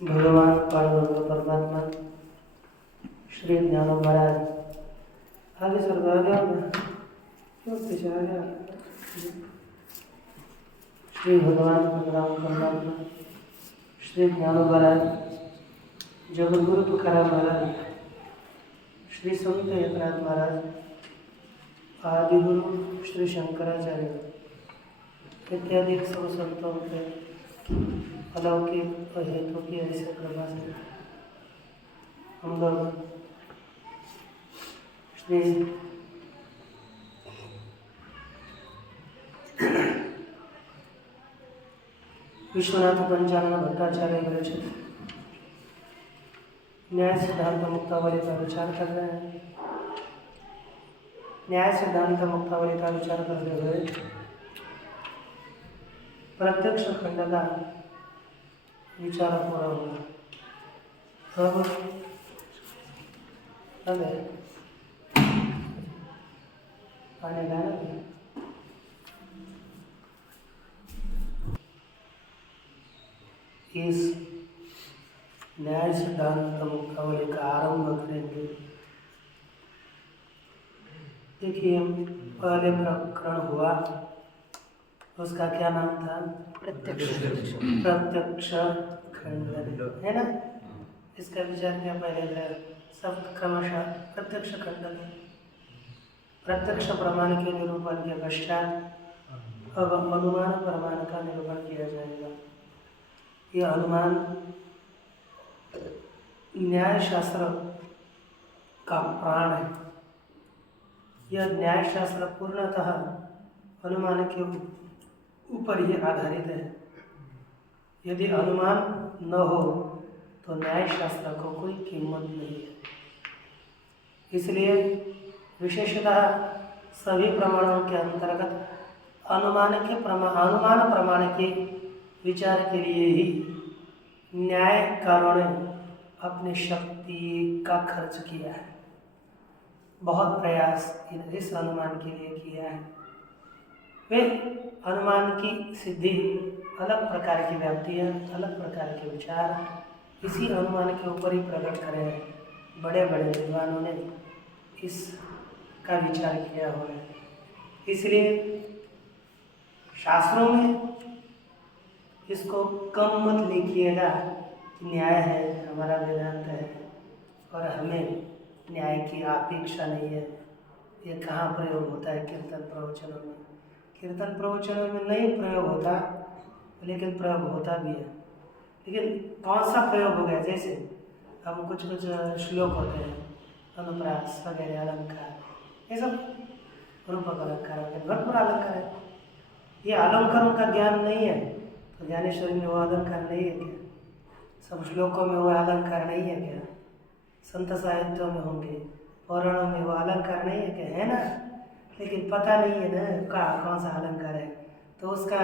भगवान पांडुरंग परमात्मा श्री ज्ञान महाराज आगे स्वर्ग आ गया क्यों पीछे आ गया। श्री भगवान राम परमात्मा श्री ज्ञान महाराज जगद्गुरु तुकाराम महाराज श्री संत एकनाथ महाराज आदि गुरु श्री शंकराचार्य इत्यादि सब संतों के अलौकिक और हेतु की ऐसे कृपा से हम लोग श्री विश्वनाथ पंचानन भट्टाचार्य विरचित न्याय सिद्धांत मुक्तावली का विचार कर रहे हैं। न्याय सिद्धांत मुक्तावली का विचार करते हुए प्रत्यक्ष खंड का विचार पूरा हुआ। अब पानी लाना इस न्याय सिद्धांत मुक्तावली का आरंभ करेंगे। देखिए पहले प्रकरण हुआ, उसका क्या नाम था? प्रत्यक्ष खंडन है ना। इसका विचार किया पहले सब क्रमशः प्रत्यक्ष खंडन है। प्रत्यक्ष प्रमाण के निरूपण के पश्चात अब अनुमान प्रमाण का निरूपण किया जाएगा। यह अनुमान न्याय शास्त्र का प्राण है। यह न्याय शास्त्र पूर्णतः अनुमान के ऊपर ही आधारित है। यदि अनुमान न हो तो न्याय शास्त्र को कोई कीमत नहीं है। इसलिए विशेषतः सभी प्रमाणों के अंतर्गत अनुमान प्रमाण के विचार के लिए ही न्यायकारों ने अपनी शक्ति का खर्च किया है। बहुत प्रयास इस अनुमान के लिए किया है। वे अनुमान की सिद्धि, अलग प्रकार की व्याप्तियाँ, अलग प्रकार के विचार इसी अनुमान के ऊपर ही प्रकट करे हैं। बड़े बड़े विद्वानों ने इसका विचार किया हुआ है। इसलिए शास्त्रों में इसको कम मत लिखिएगा। न्याय है, हमारा वेदांत है और हमें न्याय की अपेक्षा नहीं है। ये कहाँ प्रयोग होता है? कीर्तन प्रवचनों में। कीर्तन प्रवचनों में नहीं प्रयोग होता, लेकिन प्रयोग होता भी है। लेकिन कौन सा प्रयोग हो गया? जैसे हम कुछ श्लोक होते हैं, अनुप्रास वगैरह, अलंकार, ये सब रूपक अलंकार वगैरह भरपूर अलंकार है। ये अलंकारों का ज्ञान नहीं है तो ज्ञानेश्वरी में वो अलंकार नहीं है क्या? सब श्लोकों में वो अलंकार नहीं है क्या? संत साहित्यों में होंगे, पुराणों में वो अलंकार नहीं है क्या? है ना। लेकिन पता नहीं है ना कौन सा अलंकार है, तो उसका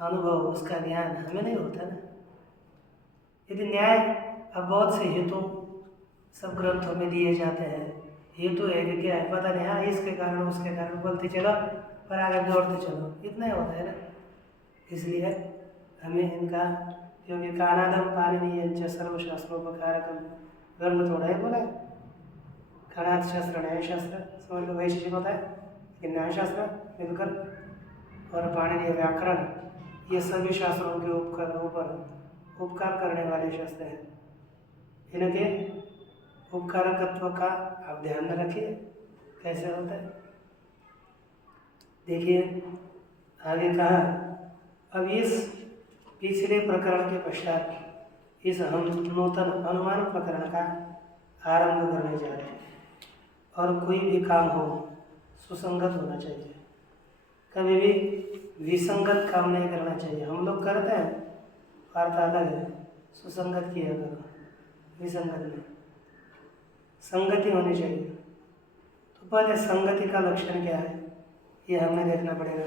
अनुभव, उसका ज्ञान हमें नहीं होता ना। यदि न्याय अब बहुत से हेतु सब ग्रंथों में दिए जाते हैं। हेतु है कि क्या है पता नहीं, हाँ इसके कारण उसके कारण बोलते चलो पर आगे दौड़ते चलो, इतना ही होता है ना। इसलिए हमें इनका, क्योंकि कानादम पाणिनीय सर्वशास्त्रोपकारकम, गर्भ थोड़ा है बोला। खनाद शास्त्र न्याय शास्त्र समझ लो, वैशिष्ट होता है। लेकिन न्याय शास्त्र मिलकर और पाणिनीय व्याकरण, ये सभी शास्त्रों के ऊपर उपकार करने वाले शास्त्र हैं। इनके उपकारकत्व का आप ध्यान में रखिए कैसे होता है। देखिए आगे कहा, अब इस पिछले प्रकरण के पश्चात इस हम नूतन अनुमान प्रकरण का आरंभ करने जा रहे हैं। और कोई भी काम हो सुसंगत होना चाहिए, कभी भी विसंगत काम नहीं करना चाहिए। हम लोग करते हैं, वार्ता अलग है, सुसंगत किया करो, विसंगत नहीं, संगति होनी चाहिए। तो पहले संगति का लक्षण क्या है ये हमें देखना पड़ेगा,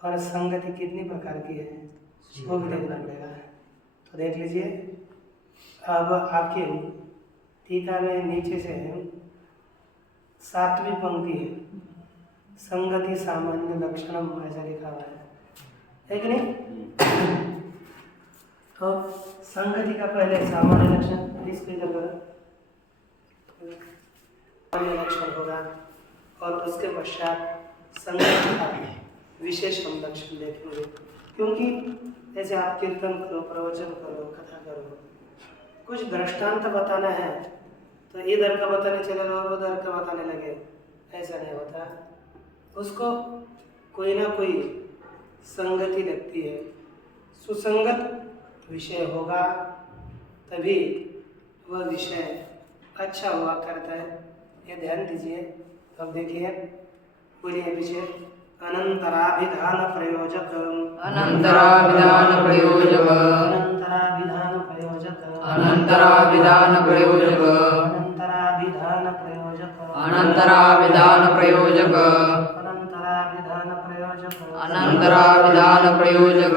और संगति कितनी प्रकार की है वो भी देखना पड़ेगा। तो देख लीजिए, अब आपके टीका में नीचे से 7वीं पंक्ति है, संगति सामान्य लक्षणम ऐसा लिखा हुआ है कि नहीं? तो संगति का पहले सामान्य लक्षण इसके जगह सामान्य लक्षण होगा और उसके पश्चात संगति का विशेष हम लक्षण देखेंगे। क्योंकि जैसे आप कीर्तन करो, प्रवचन करो, कथा करो, कुछ दृष्टांत बताना है तो इधर का बताने चले और उधर का बताने लगे, ऐसा नहीं होता। उसको कोई ना कोई संगति लगती है। सुसंगत विषय होगा तभी वह विषय अच्छा हुआ करता है। ये ध्यान दीजिए। अब देखिए, बोलिए पीछे। अनंतराभिधान प्रयोजक, अनंतराभिधान प्रयोजक, अनंतराभिधान प्रयोजक, अनंतराभिधान प्रयोजक, अनंतराभिधान प्रयोजक, अनंतराभिधान प्रयोजक, अनंतराभिधान प्रयोजक, अनंतराभिधान प्रयोजक,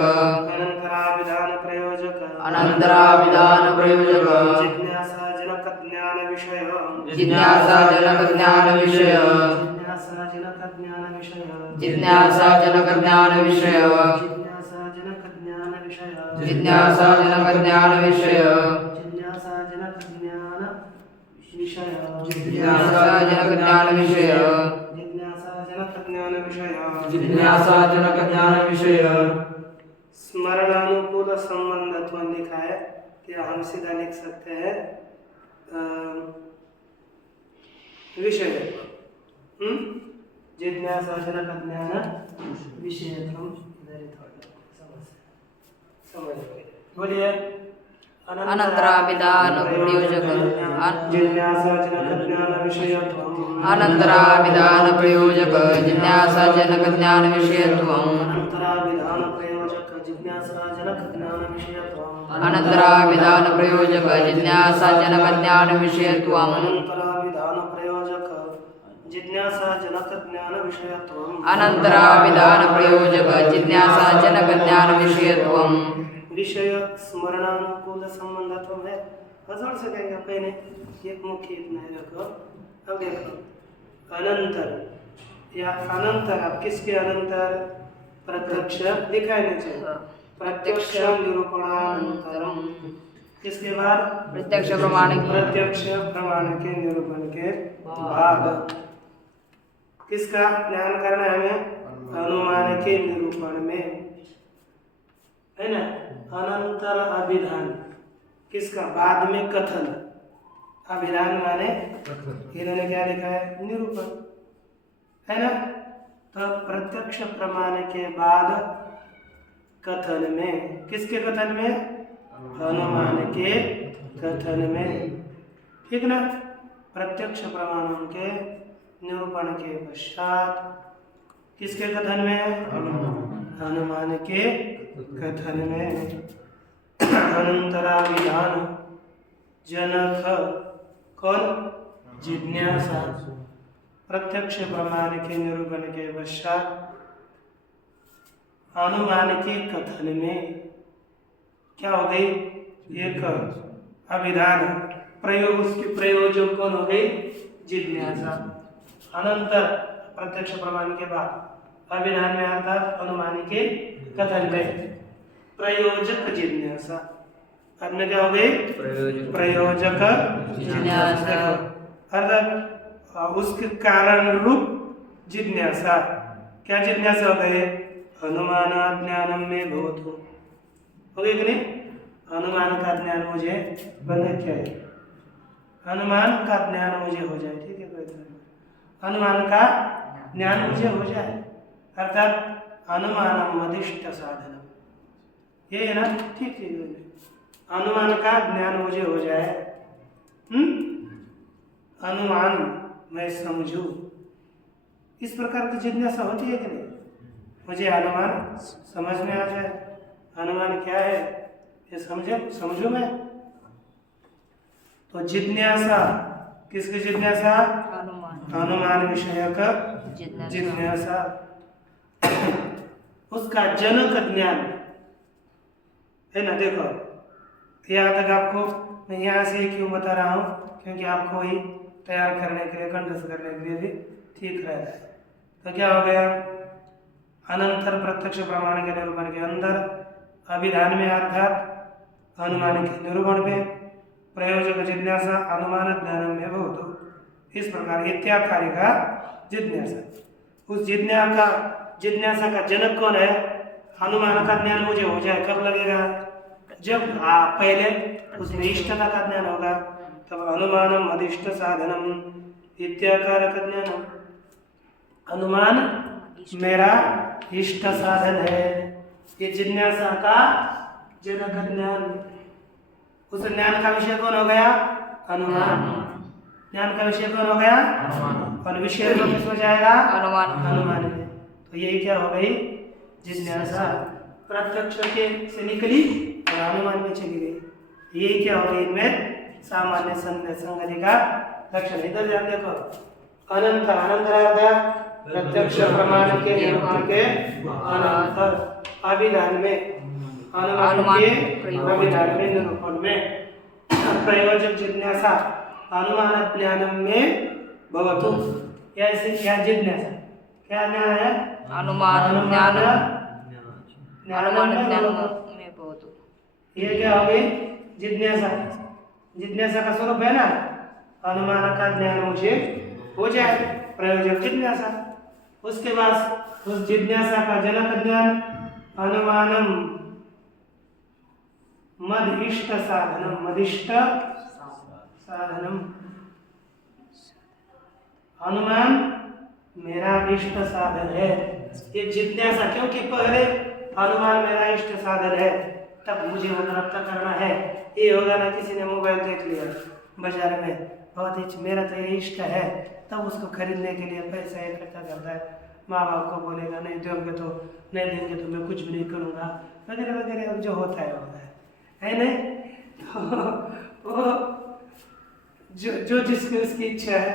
अनंतराभिधान प्रयोजक, अनंतराभिधान प्रयोजक, जिज्ञासा जनक ज्ञान विषय, जिज्ञासा जनक ज्ञान विषय, जिज्ञासा जनक ज्ञान विषय, जिज्ञासा जनक ज्ञान विषय, जिज्ञासा जनक ज्ञान विषय, जिज्ञासा जनक ज्ञान विषय, जिज्ञासा जनक ज्ञान विषय, जिज्ञासा जनक ज्ञान विषय, जिज्ञासा जनक ज्ञान विषय, जिज्ञासा जनक ज्ञान विषय। स्मरणानुकूल संबंधत्व लिखा है, या हम सीधा लिख सकते हैं विषय। जिज्ञासा जनक ज्ञान विषयत्वम, इधर ही थोड़ा समझ बोलिए। अनंतराभिधान प्रयोजक, जिज्ञासा जनक ज्ञान विषयत्वम, अनंतराभिधान प्रयोजक, जिज्ञासा जनक ज्ञान विषयत्वम, अनंतराभिधान प्रयोजक, जिज्ञासा जनक ज्ञान विषयत्वम, अनंतराभिधान प्रयोजक, जिज्ञासा जनक ज्ञान विषयत्वम, अनंतराभिधान प्रयोजक, जिज्ञासा जनक ज्ञान विषयत्वम, अनंतराभिधान प्रयोजक, जिज्ञासा जनक ज्ञान विषयत्वम। विषय स्मरणानुकूल संबंधत्व है। जोड़ सकेंगे पहले एक मुख्य इतना ही रखो। अब देखो अनंतर, या अनंतर आप किसके अनंतर? प्रत्यक्ष दिखाई नहीं चाहिए। प्रत्यक्ष निरूपणानंतरम, इसके बाद प्रत्यक्ष प्रमाण, प्रत्यक्ष प्रमाण के निरूपण के बाद किसका ज्ञान करना है हमें? अनुमान के निरूपण में, है ना। अनंतर अभिधान किसका? बाद में कथन। अभिधान माने इन्होंने क्या लिखा है? निरूपण, है ना। तो प्रत्यक्ष प्रमाण के बाद कथन में, किसके कथन में? अनुमान के कथन में, ठीक ना। प्रत्यक्ष प्रमाणों के निरूपण के पश्चात किसके कथन में? अनुमान के कथन में। अनंतराभिधान जनक कौन? जिज्ञासा। प्रत्यक्ष प्रमाण के निरूपण के पश्चात अनुमान के कथन में क्या हो गई? एक अभिधान प्रयोग, उसकी प्रयोजक कौन हो गई? जिज्ञासा। अनंतर प्रत्यक्ष प्रमाण के बाद अभिधान में अर्थात अनुमान के कथन में प्रयोजक जिज्ञासा। अब में क्या हो गई? प्रयोजक जिज्ञासा, अर्थात उसके कारण रूप जिज्ञासा। क्या जिज्ञासा हो गई? अनुमान ज्ञानम में भवतु, हो गई कि नहीं? अनुमान का ज्ञान मुझे बने चाहिए, अनुमान का ज्ञान मुझे हो जाए, ठीक है। कोई अनुमान का ज्ञान मुझे हो जाए, अर्थात अनुमानम अधिष्ट साधन, ये है ना, ठीक है। अनुमान का ज्ञान मुझे हो जाए, अनुमान मैं समझू, इस प्रकार की जिज्ञासा होती है कि नहीं? मुझे अनुमान समझ में आ जाए, अनुमान क्या है ये समझू मैं। तो जिज्ञासा, किसकी जिज्ञासा? अनुमान विषयक जिज्ञासा। उसका जनक ज्ञान है ना। देखो यहाँ तक आपको मैं यहाँ से क्यों बता रहा हूँ, क्योंकि आपको ही तैयार करने के लिए, कंठस्थ करने के लिए भी ठीक रहता है। तो क्या हो गया? अनंतर प्रत्यक्ष प्रमाण के निरूपण के अंदर अभिधान में अर्थात अनुमान के निरूपण में प्रयोजक जिज्ञासा अनुमान ज्ञान में भवतु। इस प्रकार इत्याकार्य का जिज्ञासा, उस जिज्ञासा का जनक कौन है? अनुमान का ज्ञान मुझे हो जाए कब लगेगा? जब पहले उसमें इष्टता का ज्ञान होगा, तब अनुमानम अधिष्ट साधनम इत्याकार का ज्ञान। अनुमान मेरा इष्ट साधन है, ये जिज्ञासा का जनक ज्ञान। उस ज्ञान का विषय कौन हो गया? अनुमान। ज्ञान का विषय कौन हो गया? और विषय तो किस में जाएगा? अनुमान में। तो यही क्या हो गई? जिज्ञासा प्रत्यक्ष के से निकली और अनुमान में चली गई। यही क्या हो गई? इनमें सामान्य संगति का लक्षण। इधर ध्यान देखो, अनंत अनंतरार्थ प्रत्यक्ष प्रमाण के निरूपण के अनंतर अभिधान में, अनुमान के अभिधान में निरूपण में प्रयोजक जिज्ञासा अनुमान ज्ञानम में भवतु। ऐसे क्या जिज्ञासा क्या ज्ञान है? अनुमान ज्ञान में भवतु। ये क्या हो गई? जिज्ञासा। जिज्ञासा का स्वरूप है ना, अनुमान का ज्ञान मुझे हो जाए, प्रयोजक जिज्ञासा। उसके बाद उस जिज्ञासा का जनक ज्ञान अनुमानम मदिष्ट साधनम, मदिष्ट साधनम। अनुमान मेरा इष्ट साधन है। ये जिज्ञासा, क्योंकि पहले अनुमान मेरा इष्ट साधन है, तब मुझे वो प्राप्त करना है। ये होगा ना, किसी ने मोबाइल देख लिया बाजार में, बहुत ही मेरा तो ये इष्ट है, तब उसको खरीदने के लिए पैसा इकट्ठा करता है। माँ बाप को बोलेगा नहीं दोगे तो नहीं देंगे तो मैं कुछ भी नहीं करूँगा, वगैरह वगैरह। जो होता है है नहीं? वो जो जिसकी उसकी इच्छा है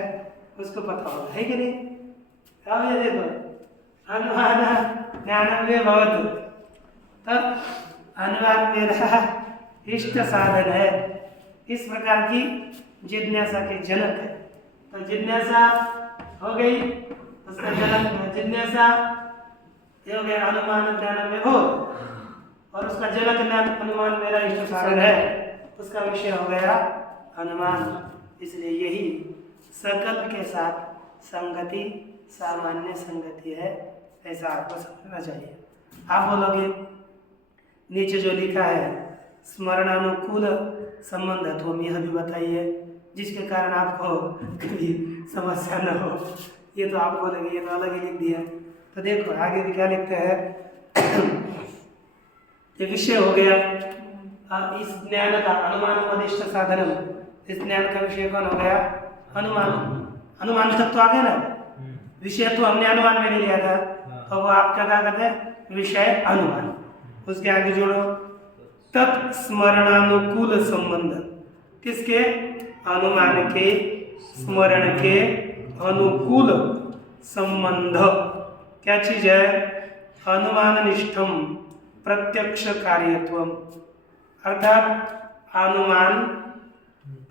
उसको पता होगा, है कि नहीं? अब ये देखो, अनुमान ज्ञान में भवतु, तब अनुमान मेरा इष्ट साधन है। इस प्रकार की जिज्ञासा के जनक है। तो जिज्ञासा हो गई, उसका जनक जिज्ञासा ये हो गया अनुमान ज्ञान में हो, और उसका जनक ज्ञान अनुमान मेरा इष्ट साधन है, उसका विषय हो गया अनुमान। इसलिए यही सकल के साथ संगति सामान्य संगति है, ऐसा आपको समझना चाहिए। आप बोलोगे नीचे जो लिखा है स्मरणानुकूल संबंधत्व, यह भी बताइए जिसके कारण आपको कभी समस्या न हो। ये तो आप बोलेंगे ये तो अलग ही लिख दिया। तो देखो आगे भी क्या लिखते हैं, ये विषय हो गया इस ज्ञान का अनुमान मदिष्ट साधनम। इस ज्ञान का विषय कौन हो गया? अनुमान। अनुमान तक तो आ गया ना, विषय तो हमने अनुमान में नहीं लिया था, तो वो आपका क्या कहते हैं? विषय अनुमान। उसके आगे जोड़ो तत्स्मरणानुकूल संबंध, किसके? अनुमान के स्मरण के अनुकूल संबंध। क्या चीज है? अनुमान निष्ठम प्रत्यक्ष कार्यत्वम, अर्थात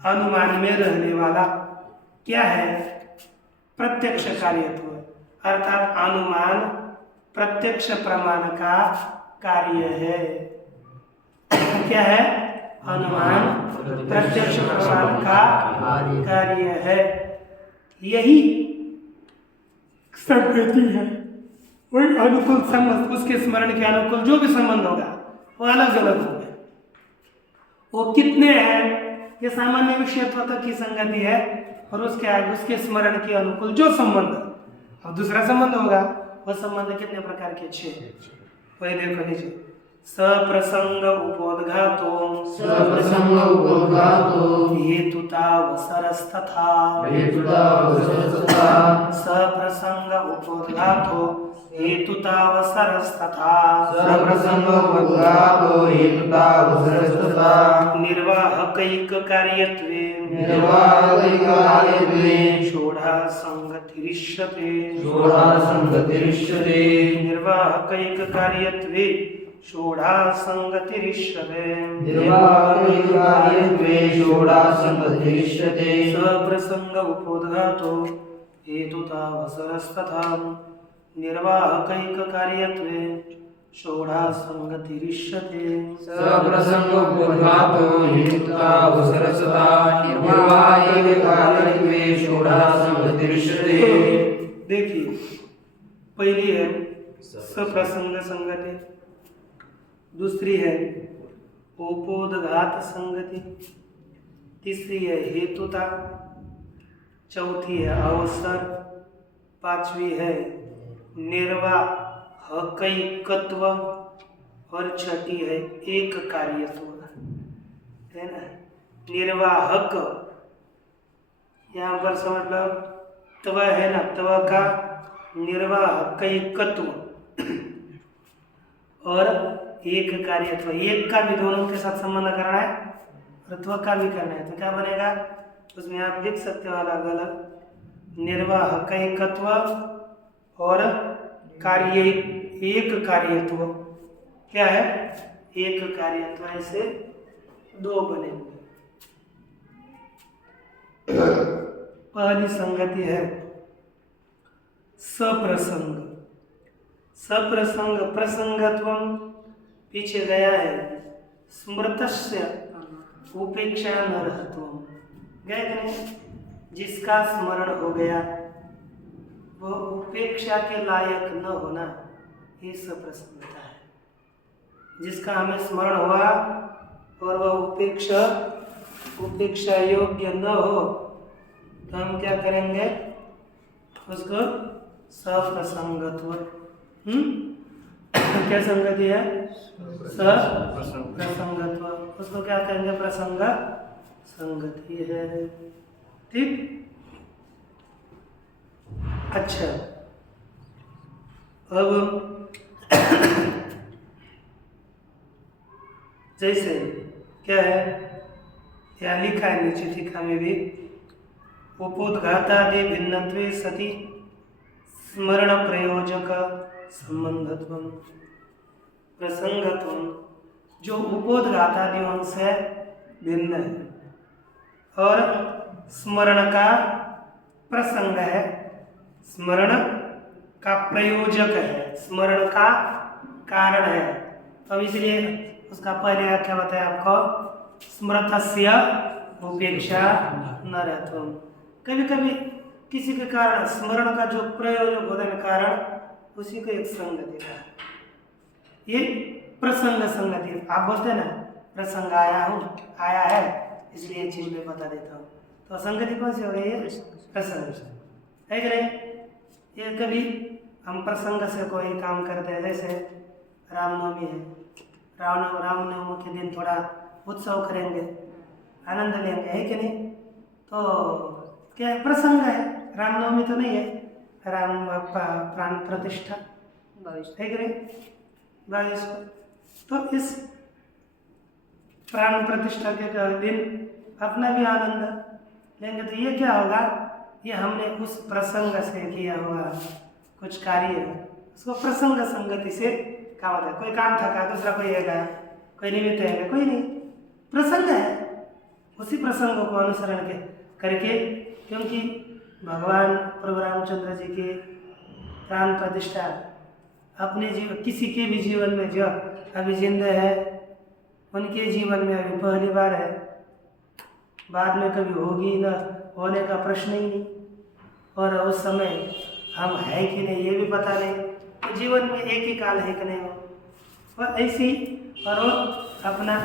अनुमान में रहने वाला क्या है? प्रत्यक्ष कार्यत्व, अर्थात अनुमान प्रत्यक्ष प्रमाण का कार्य है। क्या है? अनुमान प्रत्यक्ष प्रमाण का कार्य है। यही संगति है। वही अनुकूल संबंध, उसके स्मरण के अनुकूल जो भी संबंध होगा वो अलग अलग होगा। वो कितने हैं? ये सामान्य विषयत्व तक की संगति है, और उसके आगे उसके स्मरण के अनुकूल जो संबंध, और दूसरा संबंध होगा, वह संबंध कितने प्रकार के? 6। वही देखो नीचे, सप्रसंग उपोद्घातो हेतुतावसरस्तथा, सप्रसंग उपोद्घातो हेतुतावसरस्तथा, निर्वाहकैक कार्यत्वे षोडा संगतिरिष्यते, निर्वाहकैक कार्यत्वे षोडा संगतिरिष्यते, सप्रसंग उपोद्घातो हेतुतावसरस्तथा, निर्वाहकैक कार्यत्वे षोडशसङ्गतिरिष्यते सप्रसंगोद्घातो हेतुतावसरसता निर्वाहे कालत्वे षोडशसंगतिरिष्यते। देखिए, पहली है सप्रसंग संगति, दूसरी है उपोदघात संगति, तीसरी है हेतुता, चौथी है अवसर, पांचवी है निर्वाहकत्व और छठी है एक कार्यत्व, है ना। निर्वाहक यहाँ पर समझ लो त्व है ना, त्व का निर्वाहकत्व और एक कार्यत्व, एक का भी दोनों के साथ संबंध करना है और त्व का भी करना है, तो क्या बनेगा उसमें आप लिख सकते हो अलग अलग, निर्वाहकत्व और कार्य एक कार्यत्व, क्या है एक कार्यत्व, ऐसे दो बनेंगे। पहली संगति है सप्रसंग। सप्रसंग प्रसंगत्वम पीछे गया है, स्मृतस्य उपेक्षा नरहत्वम, गए कि नहीं, जिसका स्मरण हो गया वो उपेक्षा के लायक न होना, ये सप्रसंगता है। जिसका हमें स्मरण हुआ और वह उपेक्षा योग्य न हो तो हम क्या करेंगे, उसको सप्रसंगत्व। क्या संगति है, सप्रसंगत्व, उसको क्या कहेंगे, प्रसंग संगति है। ठीक, अच्छा, अब जैसे क्या है, यहाँ लिखा है नीचे टीका में भी, उपोद्घातादि भिन्नत्वे सति स्मरण प्रयोजक संबंधत्वम प्रसंगत्वम, जो उपोद्घातादियों से भिन्न है और स्मरण का प्रसंग है, स्मरण का प्रयोजक है, स्मरण का कारण है। तो इसलिए उसका पहले क्या बताया आपको, स्मृतस्य उपेक्षा नरत्वम। कभी कभी किसी के कारण स्मरण का जो प्रयोजक होता है कारण, उसी को एक संगति का, ये प्रसंग संगति। आप बोलते हैं ना प्रसंग आया है इसलिए ये चीज मैं बता देता हूँ, तो संगति कौन सी हो गई है, प्रसंग है कि नहीं। ये कभी हम प्रसंग से कोई काम करते हैं, जैसे रामनवमी है, रामनवमी के दिन थोड़ा उत्सव करेंगे, आनंद लेंगे, है कि नहीं, तो क्या प्रसंग है, रामनवमी तो नहीं है, राम प्राण प्रतिष्ठा है कि नहीं, 22 को। तो इस प्राण प्रतिष्ठा के दिन अपना भी आनंद लेंगे, तो ये क्या होगा, ये हमने उस प्रसंग से किया हुआ कुछ कार्य, उसको प्रसंग संगति से काम होता है। कोई काम थका, दूसरा कोई है, कोई निमित्त है, कोई नहीं, प्रसंग है, उसी प्रसंगों को अनुसरण करके, क्योंकि भगवान प्रभु रामचंद्र जी के प्राण प्रतिष्ठा अपने जीवन, किसी के भी जीवन में जो अभी जिंदा है उनके जीवन में अभी पहली बार है, बाद में कभी होगी न होने का प्रश्न ही नहीं, और उस समय हम है कि नहीं ये भी पता नहीं, तो जीवन में एक ही काल है कि नहीं हो, और ऐसी और वो अपना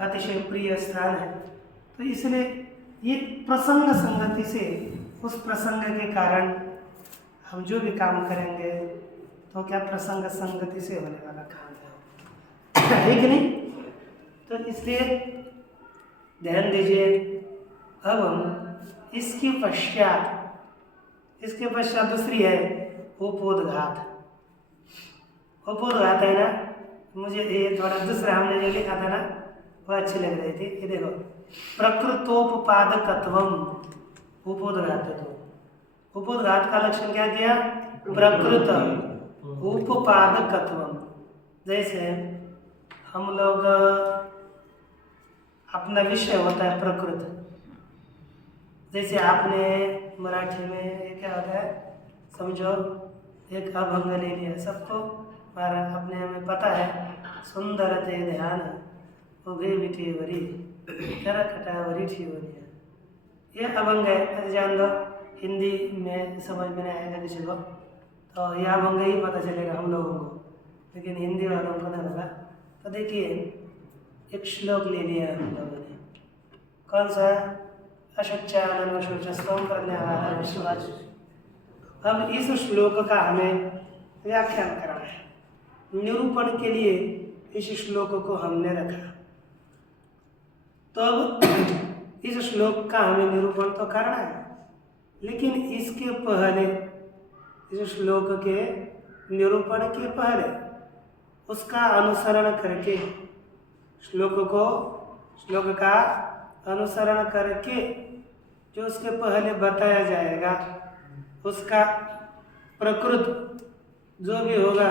अतिशय प्रिय स्थान है। तो इसलिए ये प्रसंग संगति से, उस प्रसंग के कारण हम जो भी काम करेंगे तो क्या प्रसंग संगति से होने वाला काम है कि नहीं। तो इसलिए ध्यान दीजिए। अब हम इसके पश्चात दूसरी है उपोद्घात। उपोद्घात है ना, मुझे ये थोड़ा दूसरा हमने जो लिखा था ना वो अच्छी लग रही थी। ये देखो, प्रकृतोपपादकत्वम उपोद्घातत्व। उपोद्घात का लक्षण क्या किया, प्रकृत उपपादकत्वम। जैसे हम लोग अपना विषय होता है प्रकृत, जैसे आपने मराठी में क्या होता है, समझो एक अभंग ले लिया, सबको हमारा अपने हमें पता है सुंदर ते ध्यान उभे बिठे वरी कर कटा वरी थी वरी ये अभंग है। ऐसे जान दो हिंदी में समझ में नहीं आएगा किसी को तो यह अभंग ही पता चलेगा हम लोगों को, लेकिन हिंदी वालों को नहीं होगा। तो देखिए एक श्लोक ले लिया हम लोगों ने, कौन सा? अशुचानन शोचस्तम प्रज्ञावादान विश्वास। अब इस श्लोक का हमें व्याख्यान करना है, निरूपण के लिए इस श्लोक को हमने रखा। तो अब इस श्लोक का हमें निरूपण तो करना है, लेकिन इसके पहले इस श्लोक के निरूपण के पहले उसका अनुसरण करके श्लोक का अनुसरण करके जो उसके पहले बताया जाएगा उसका प्रकृत जो भी होगा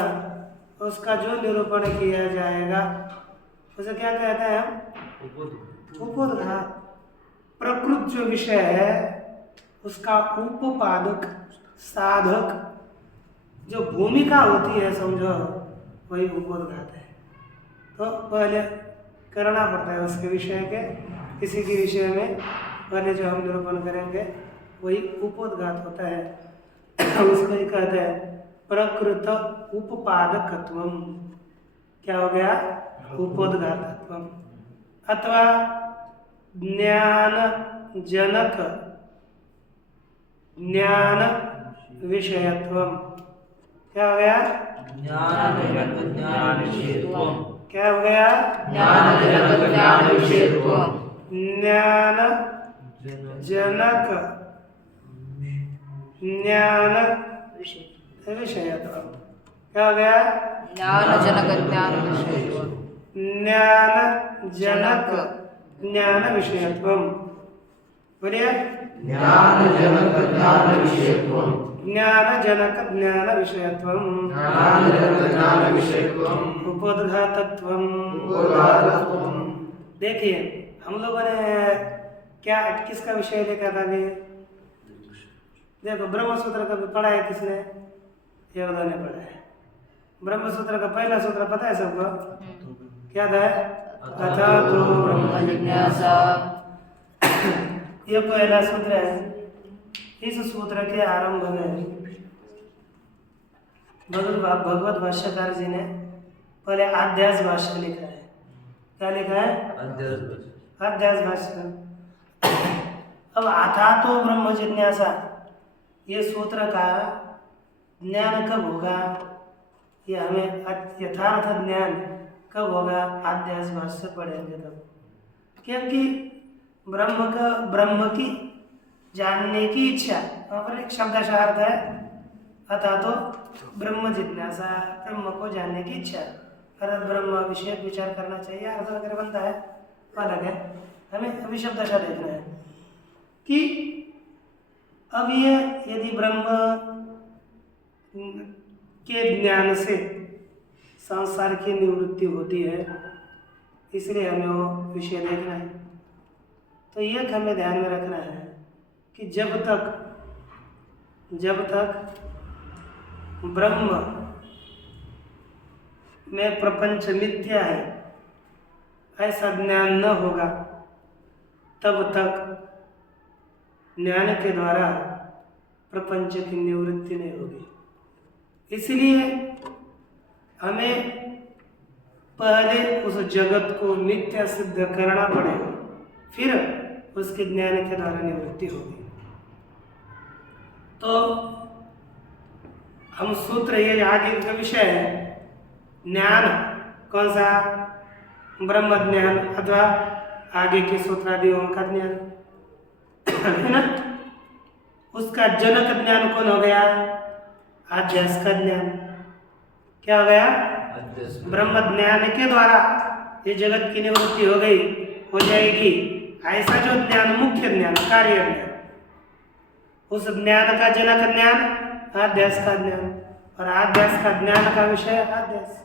उसका जो निरूपण किया जाएगा उसे क्या कहते हैं हम? उपोद्घात। प्रकृत जो विषय है उसका उपोपादक साधक जो भूमिका होती है समझो वही उपोद्घात है। तो पहले करना पड़ता है उसके विषय के, किसी के विषय में पहले जो हम निरूपण करेंगे वही उपोद्घात होता है। उसको ही कहते हैं प्रकृत उपादकत्वम। क्या हो गया? उपोद्घातत्वम। अथवा ज्ञान जनक ज्ञान विषयत्वम। क्या हो गया? ज्ञान विषयत्वम। क्या हो गया? ज्ञान विषयत्वम। ज्ञान जनक ज्ञान विषयत्वम। क्या हो गया? ज्ञान विषयत्वम। ज्ञान जनक ज्ञान विषयत्वम। बोलिए ज्ञान जनक विषयत्वम। ज्ञान जनक ज्ञान विषयत्वम। ज्ञान जनक ज्ञान विषयत्वम। उपोद्घातत्वम। उपोद्घातत्वम। देखिए हम लोगों ने क्या किसका विषय देखा था अभी? देखो ब्रह्मसूत्र का भी पढ़ा है किसने? ये ने पढ़ा है। ब्रह्मसूत्र का पहला सूत्र पता है सबको? क्या था? अथा तो ब्रह्म जिज्ञासा। ये पहला सूत्र है। इस सूत्र के आरंभ में भगवत भाष्यकार जी ने पहले आध्यास भाष्य लिखा है। क्या लिखा है? अध्यास भाष्य। अब अथा तो ब्रह्म जिज्ञासा ये सूत्र का ज्ञान कब होगा, ये हमें यथार्थ ज्ञान कब होगा? अध्यास भाष्य पढ़ेंगे तब। क्योंकि ब्रह्म की जानने की इच्छा, वहाँ पर एक शब्दार्थ है अथा तो ब्रह्म जिज्ञासा, ब्रह्म को जानने की इच्छा, अर्थात ब्रह्म विषय विचार करना चाहिए, अर्थ वगैरह बनता है अलग है। हमें अभी शब्दार्थ देखना है कि अब ये यदि ब्रह्म के ज्ञान से संसार की निवृत्ति होती है, इसलिए हमें वो विषय देखना है। तो ये हमें ध्यान में रखना है कि जब तक ब्रह्म में प्रपंच मिथ्या है ऐसा ज्ञान न होगा तब तक ज्ञान के द्वारा प्रपंच की निवृत्ति नहीं होगी। इसलिए हमें पहले उस जगत को मिथ्या सिद्ध करना पड़ेगा, फिर उसके ज्ञान के द्वारा निवृत्ति होगी। तो हम सूत्र ये आगे का विषय है ज्ञान, कौन सा? ब्रह्म ज्ञान अथवा आगे के सूत्रादियों का ज्ञान है ना। उसका जनक ज्ञान कौन हो गया? आध्यास का ज्ञान। क्या हो गया? ब्रह्म ज्ञान के द्वारा ये जगत की निवृत्ति हो जाएगी। ऐसा जो ज्ञान, मुख्य ज्ञान, कार्य ज्ञान, उस ज्ञान का जनक ज्ञान आध्यास का ज्ञान, और आध्यास का ज्ञान का विषय आध्यास।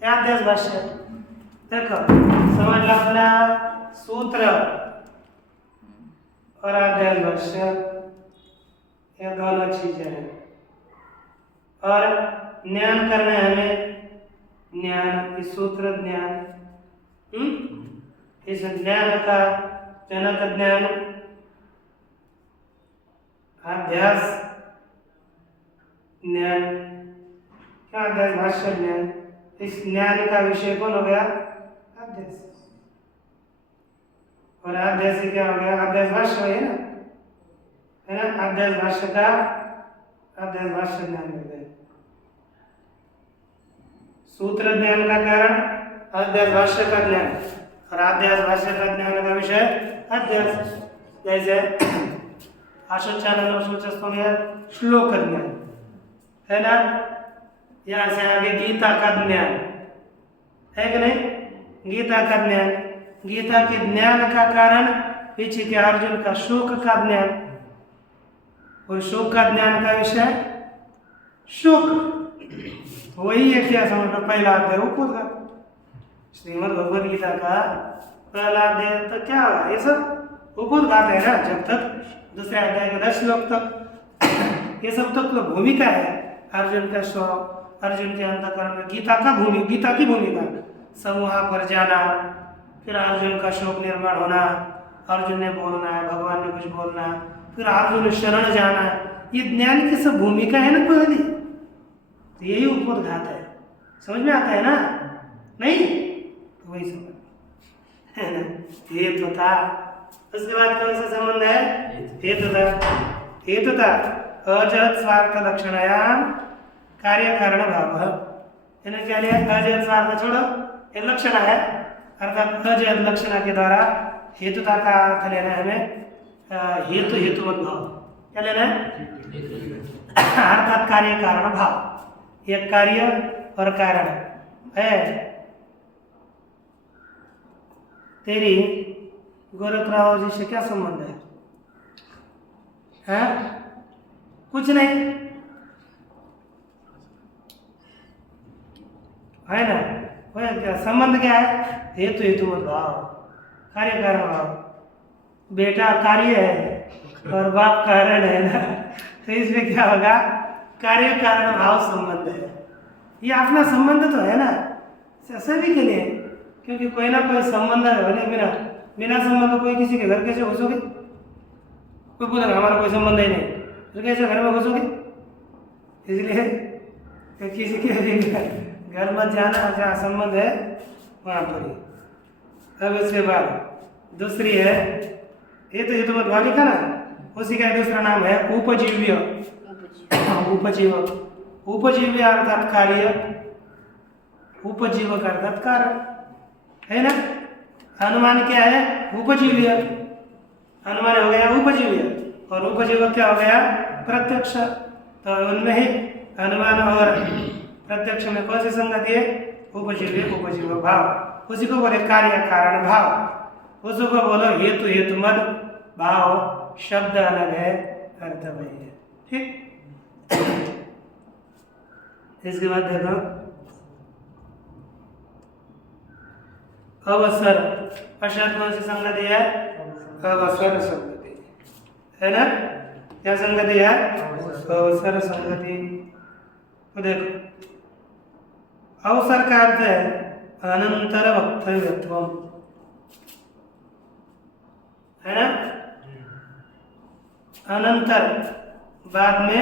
आध्यास भाष्य देखो समझ लो अपना सूत्र और अध्यास भाष्य, ये दोनों चीजें हैं। और ज्ञान करना है हमें, ज्ञान इस सूत्र ज्ञान, इस ज्ञान का जनक ज्ञान, अभ्यास ज्ञान, क्या अभ्यास भाष्य ज्ञान, इस ज्ञान का विषय कौन हो गया? अभ्यास। और अभ्यास से क्या हो गया? अभ्यास भाष्य है ना, है ना? अभ्यास भाष्य का अभ्यास भाष्य ज्ञान मिल गया। सूत्र ज्ञान का कारण अभ्यास भाष्य का ज्ञान, और अभ्यास भाष्य का ज्ञान का विषय अभ्यास। जैसे अशोचानन श्लोक ज्ञान है ना, यहाँ से आगे गीता का ज्ञान है कि नहीं? गीता का ज्ञान, गीता के ज्ञान का कारण पीछे के अर्जुन का शोक का ज्ञान, और शोक का ज्ञान का विषय शोक। वही है क्या समझ लो, पहला अध्याय उपोद्घात, श्रीमद् भगवद गीता का पहला अध्याय तो क्या होगा? ये सब उपोद्घात है ना। जब तक दूसरे अध्याय के 10 श्लोक तक ये सब तक तो भूमिका है अर्जुन का शोक, अर्जुन के अंतःकरण में गीता की भूमिका, सब वहाँ पर जाना, फिर अर्जुन का शोक निर्माण होना, अर्जुन ने बोलना है, भगवान ने कुछ बोलना, फिर अर्जुन शरण जाना, ये ज्ञान की सब भूमिका है ना पहली। तो यही उपोद्घात है, समझ में आता है ना? नहीं तो वही समझ है ना, हेतु था। उसके बाद कौन सा संबंध है? हेतु था अजत स्वार्थ लक्षणायाम कार्य कारण भाव। इन्हें क्या लिया? अजत स्वार्थ छोड़ो, ये लक्षण है, अर्थात अजत लक्षणा के द्वारा हेतुता का अर्थ लेना है हमें। हेतु हेतुवत भाव क्या लेना है? अर्थात कार्य कारण भाव, एक कार्य और कारण है। तेरी गोरखराव जी से क्या संबंध है? हैं? कुछ नहीं है ना, वह क्या संबंध क्या है? हेतु हेतुवत भाव, कार्य कारण भाव। बेटा कार्य है और बाप कारण है ना, तो इसमें क्या होगा? कार्य कारण भाव संबंध है। ये अपना संबंध तो है ना सभी के लिए, क्योंकि कोई ना कोई संबंध है। बिना संबंध कोई किसी के घर कैसे घुसोगे? कोई बोलेगा हमारा कोई संबंध ही नहीं, तो कैसे घर में घुसोगे? इसलिए तो किसी के भी घर मत जाना जहाँ संबंध है वहाँ पर ही। अब इसके बाद दूसरी है, ये तो हेतुवत भाव लिखा ना, उसी का दूसरा नाम है उपजीव्य। उपजीवक, उपजीव्य अर्थात कार्य, उपजीवक अर्थात कारण है ना। अनुमान क्या है? उपजीव्य। अनुमान हो गया उपजीव्य, और उपजीवक क्या हो गया? प्रत्यक्ष। तो उनमें ही अनुमान और प्रत्यक्ष में कौन सी संगति है? उपजीव्य उपजीवक भाव। उसी को बोले कार्य कारण भाव, उसको बोलो हेतु हेतुमद भाव। शब्द अलग है, अर्थ वही है। ठीक, इसके बाद देखो अवसर। पश्चात कौन सी संगति है? अवसर संगति है ना। क्या संगति है? अवसर संगति। तो देखो अवसर का अर्थ है अनंतर वक्तव्यत्व, है ना। अनंतर बाद में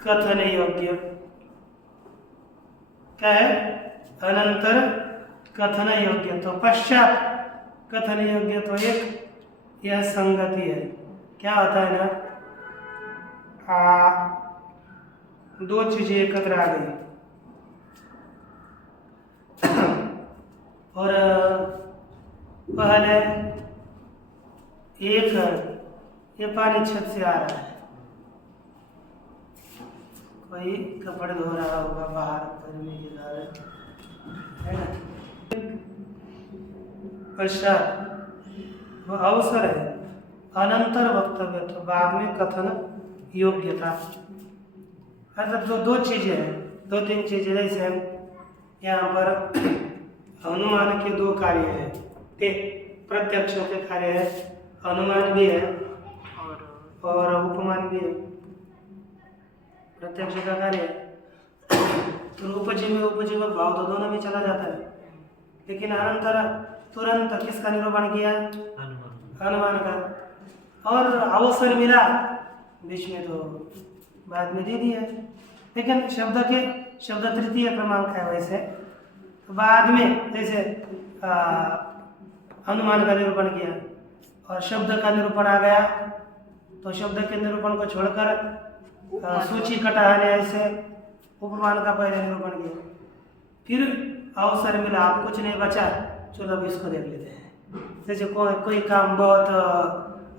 कथन योग्य। क्या है? अनंतर कथन योग्य। तो पश्चात कथन योग्य, तो एक यह संगति है। क्या होता है ना, दो चीजें एकत्र आ गई और पहले एक ये पानी छत से आ रहा है, कोई कपड़े धो रहा होगा बाहर गर्मी के कारण, है ना। पश्चात वो अवसर है अनंतर वक्तव्य, तो बाद में कथन योग्यता। अर्थात दो चीजें हैं, दो तीन चीजें। जैसे यहाँ पर अनुमान के दो कार्य है, एक प्रत्यक्ष के कार्य है, अनुमान भी है और उपमान भी है। प्रत्यक्ष का कार्य तो उपजीव भाव तो दोनों में चला जाता है, लेकिन अनंतर तुरंत किसका निरूपण किया? अनुमान का। और अवसर मिला बीच में तो बाद में दे दिया, लेकिन शब्द तृतीय क्रमांक है, वैसे तो बाद में जैसे अनुमान का निरूपण किया और शब्द का निरूपण आ गया, तो शब्द के निरूपण को छोड़कर सूची कटाने ऐसे उपमान का पहले निरूपण किया, फिर अवसर मिला, आप कुछ नहीं बचा, चलो अब इसको देख लेते हैं। जैसे कोई काम बहुत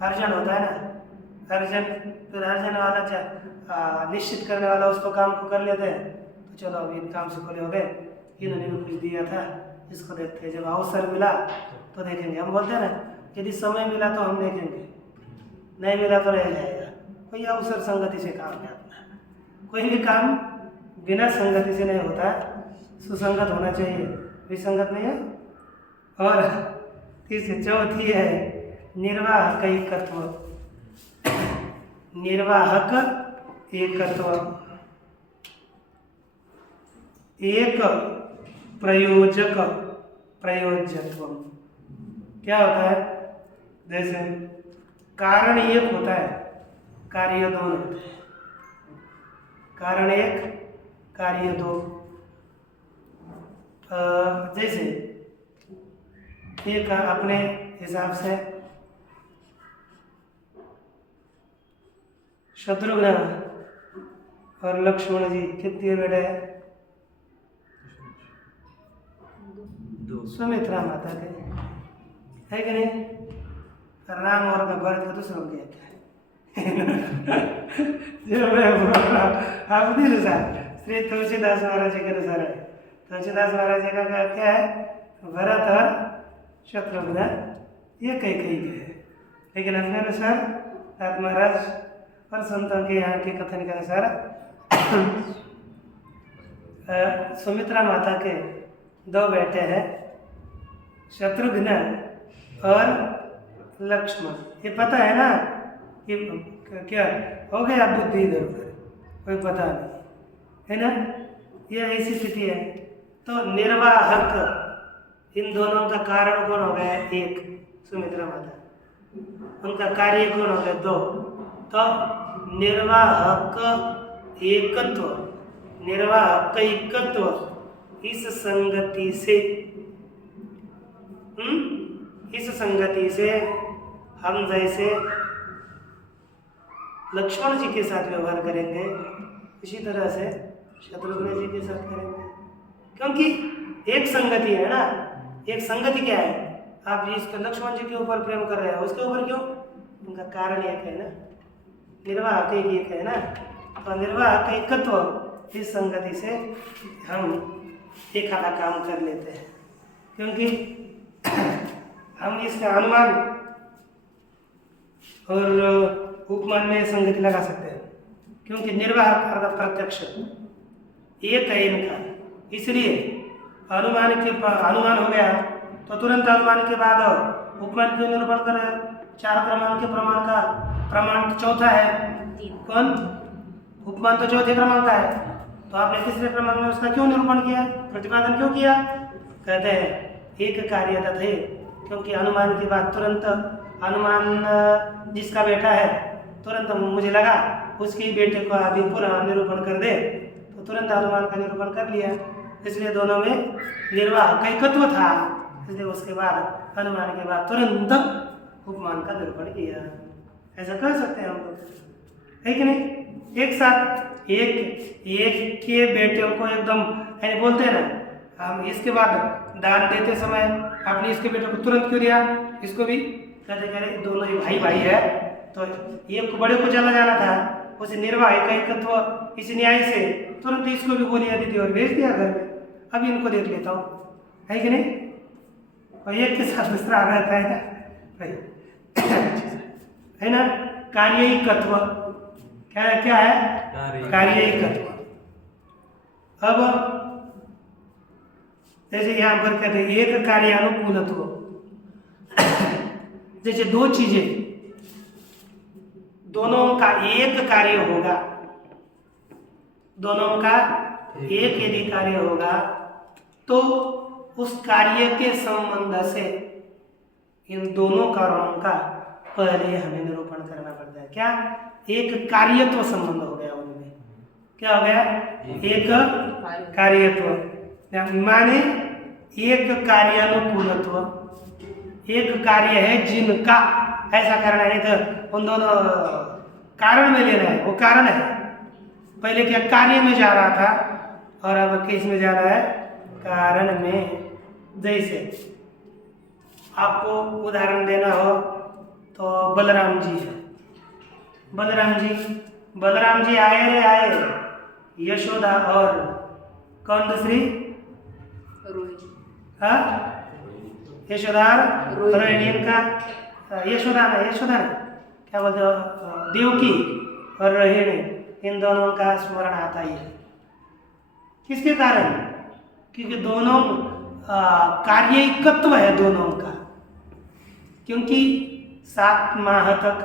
अर्जेंट होता है ना, अर्जेंट वाला निश्चित करने वाला उसको काम को कर लेते हैं, तो चलो अभी इन काम से खुले हो गए, इन्होंने भी कुछ दिया था, इसको देखते हैं। जब अवसर मिला तो देखेंगे। हम बोलते हैं ना, यदि समय मिला तो हम देखेंगे, नहीं मिला तो रह जाएगा। कोई अवसर संगति से काम है अपना, कोई भी काम बिना संगति से नहीं होता, सुसंगत होना चाहिए, विसंगत नहीं है। और तीसरी चौथी है निर्वाहक एकत्व। निर्वाहक एकत्व, एक प्रयोजकत्व क्या होता है? जैसे कारण एक होता है, कार्य दो होते हैं। कारण एक, कार्य दो। जैसे एक अपने हिसाब से शत्रुघ्न और लक्ष्मण जी कितने बेटे हैं? सुमित्रा माता के, है कि नहीं? राम और भरत का दूसरा क्या जो आप श्री तुलसीदास महाराज जी के अनुसार है। तुलसीदास महाराज जी का क्या है? भरत और शत्रुघ्न ये कई के है, लेकिन अपने अनुसार आप महाराज और संतों के यहाँ के कथन के अनुसार सुमित्रा माता के दो बेटे हैं, शत्रुघ्न और लक्ष्मण। ये पता है ना कि क्या हो गया बुद्धि इधर उधर, कोई पता नहीं है ना, ये ऐसी स्थिति है। तो निर्वाहक, इन दोनों का कारण कौन हो गया? एक, सुमित्रा माता। उनका कार्य कौन हो गया? दो। तो निर्वाहक एकत्व, निर्वाहक एकत्व इस संगति से, इस संगति से हम जैसे लक्ष्मण जी के साथ व्यवहार करेंगे, इसी तरह से शत्रुघ्न जी के साथ करेंगे। क्योंकि एक संगति है ना, एक संगति क्या है? आप जिसके लक्ष्मण जी के ऊपर प्रेम कर रहे हैं उसके ऊपर क्यों? उनका कारण एक है ना, निर्वाहक एक है ना। तो निर्वाहक एकत्व इस संगति से हम एक आधा काम कर लेते हैं, क्योंकि हम इसमें अनुमान और उपमान में संगति लगा सकते हैं, क्योंकि निर्वाहक अर्थात प्रत्यक्ष एक है इनका, इसलिए अनुमान हो गया तो तुरंत अनुमान के बाद उपमान क्यों निरूपण करें? 4 क्रमांक के प्रमाण का प्रमाण चौथा है कौन? उपमान तो चौथे क्रमांक का है, तो आपने तीसरे क्रमांक में उसका क्यों निरूपण किया, प्रतिपादन क्यों किया? कहते हैं एक कार्य तथे, क्योंकि अनुमान के बाद तुरंत अनुमान जिसका बेटा है तुरंत मुझे लगा उसके बेटे को अभी पूरा निरूपण कर दे, तो तुरंत अनुमान का निरूपण कर लिया, इसलिए दोनों में निर्वाह एकत्व था, इसलिए उसके बाद अनुमान के बाद तुरंत उपमान का निरूपण किया। ऐसा कर सकते हैं हम लोग, है कि नहीं? एक साथ एक के बेटे को एकदम यानी बोलते हैं ना, हम इसके बाद दान देते समय आपने इसके बेटे को तुरंत क्यों दिया, इसको भी कहते कह रहे दोनों ही भाई है, तो एक बड़े को चला जाना था, उसे निर्वाह एकत्व इस न्याय से तुरंत इसको भी गोलियां दी थी और भेज दिया घर में, अभी इनको देख लेता हूँ, है कि नहीं? और एक के साथ दूसरा आ रहता है ना, है ना? कार्य एकत्व क्या है? कार्य एकत्व। अब जैसे यहाँ पर कहते हैं एक कार्य अनुकूलत्व, जैसे दो चीजें दोनों का एक कार्य होगा, दोनों का एक यदि कार्य होगा तो उस कार्य के संबंध से इन दोनों कारणों का पहले हमें निरूपण करना पड़ता है। क्या? एक कार्यत्व संबंध हो गया उनमें। क्या हो गया? एक कार्यत्व माने एक कार्यानुकूलत्व, एक कार्य है जिनका ऐसा करना है, तो उन दोनों कारण में लेना है, वो कारण है। पहले क्या कार्य में जा रहा था और अब किस में जा रहा है? कारण में। जैसे आपको उदाहरण देना हो तो बलराम जी है। बलराम जी आए रे आए, यशोदा और कौन दूसरी? हाँ, यशोदा रोहिणी का, यशोदा ने क्या बोलते हो, देवकी और रोहिणी, इन दोनों का स्मरण आता ही है। किसके कारण? क्योंकि दोनों कार्यिकत्व है दोनों का। क्योंकि 7 माह तक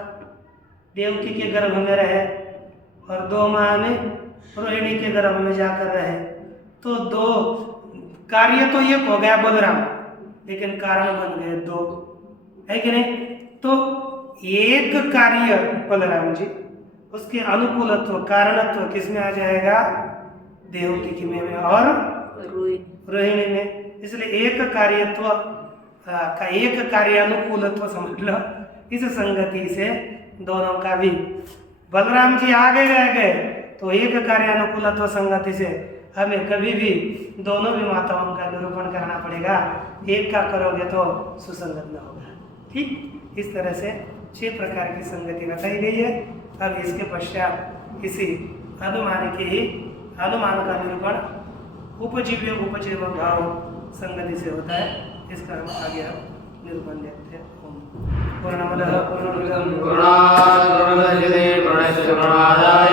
देवकी के गर्भ में रहे और 2 माह में रोहिणी के गर्भ में जाकर रहे, तो 2 कार्य तो एक हो गया बलराम, लेकिन कारण बन गए 2, है कि नहीं? तो एक कार्य बलराम जी, उसके अनुकूलत्व कारणत्व किसमें आ जाएगा? देवकी में और रोहिणी में। इसलिए एक कार्यत्व का एक कार्यानुकूलत्व समझ लो। इस संगति से दोनों का भी, बलराम जी आगे रह गए तो एक कार्यानुकूलत्व संगति से हमें कभी भी दोनों भी माताओं का निरूपण करना पड़ेगा। एक का करोगे तो सुसंगत न होगा। ठीक, इस तरह से 6 प्रकार की संगति बताई गई है। अब इसके पश्चात इसी अनुमान का निरूपण उपजीव्य भाव संगति से होता है। इसका हम आगे निरूपण देखते हैं। पूर्णमदः पूर्णमिदं पूर्णात् पूर्णमुदच्यते पूर्णस्य पूर्णमादाय